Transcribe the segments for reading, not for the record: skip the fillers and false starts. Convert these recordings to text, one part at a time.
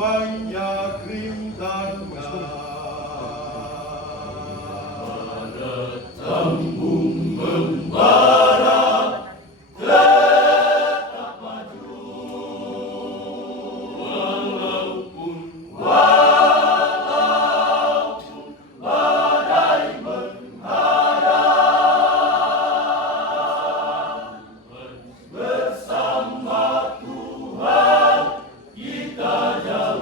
banyak rintangan. Pada tembung membara tetap maju, walaupun badai menghadang. Bersama Tuhan kita jalan,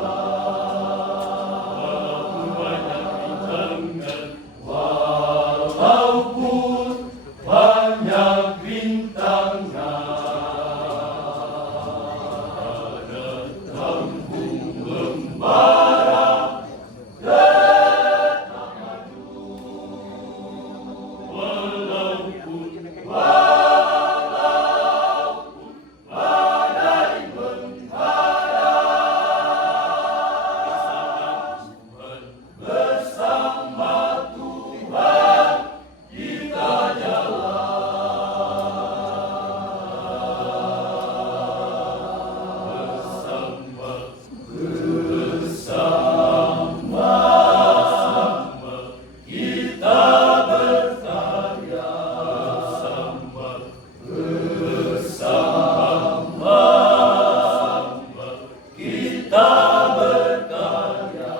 walaupun banyak rintangan. Ada tembung membara tetap maju, walaupun badai menghadang. Bersama Tuhan kita jalan, bersama kita berkarya, bersama kita berkarya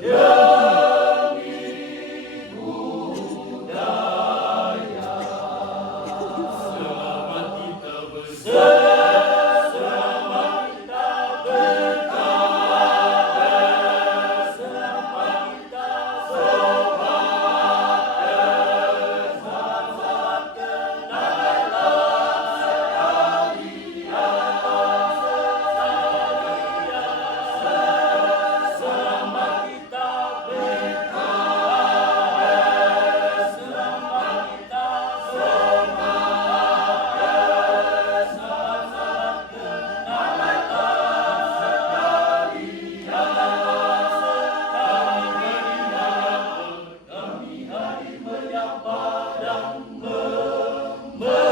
demi budaya. Selama kita bersama kita berkarya, selama kita sobat kenallah sekalian, selama kita berkarya, selama kita kami hari menyapa dan memeriahkan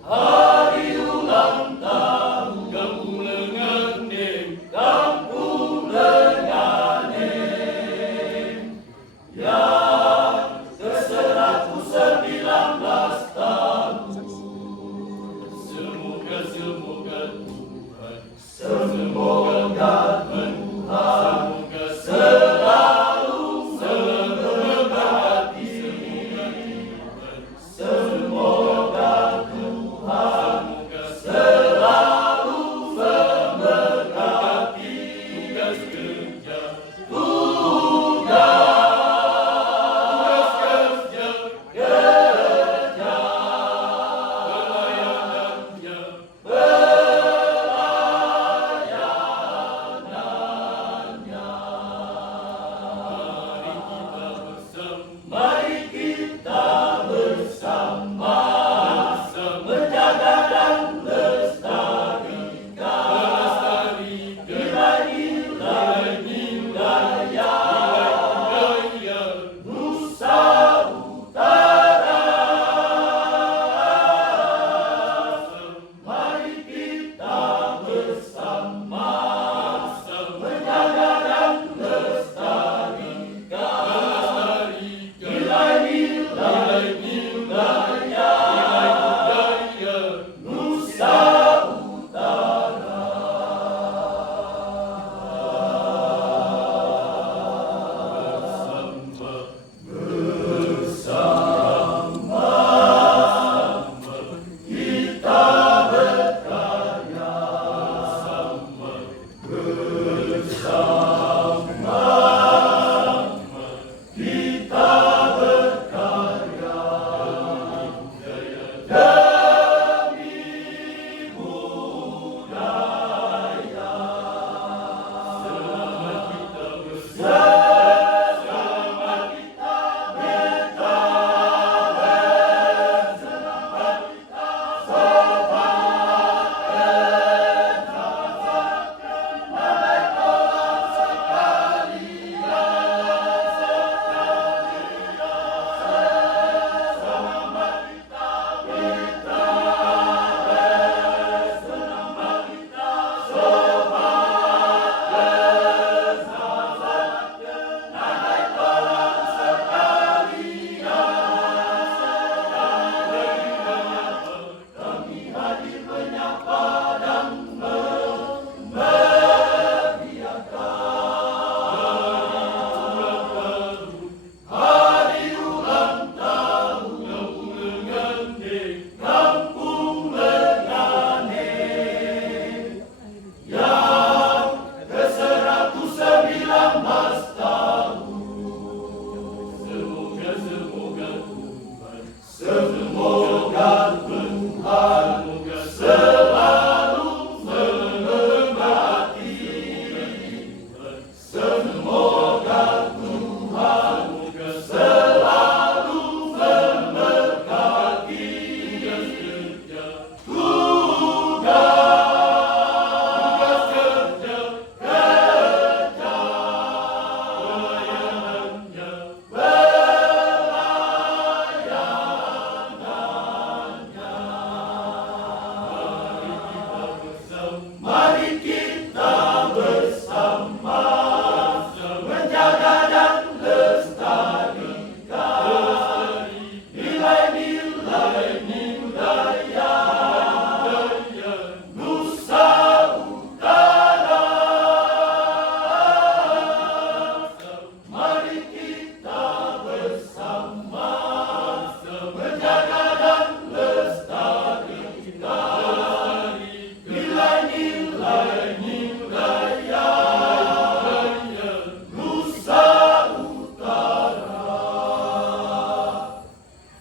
hari ulang tahun Kampung Lenganem, Kampung Lenganem yang ke-119 tahun. Semoga Tuhan, semoga selalu memberkati. Semoga Tuhan selalu memberkati. Tugas kerja pelayanannya. Mari kita bersama menjaga dan lestarikan nilai-nilai Nusa Utara. Mari kita bersama menjaga dan lestarikan nilai-nilai Nusa Utara. Bersama kita berkarya, bersama kita berkarya.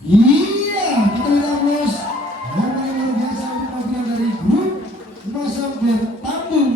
Iya, kita lihat bos. Yang luar biasa untuk penampilan dari grup Masam Tambu.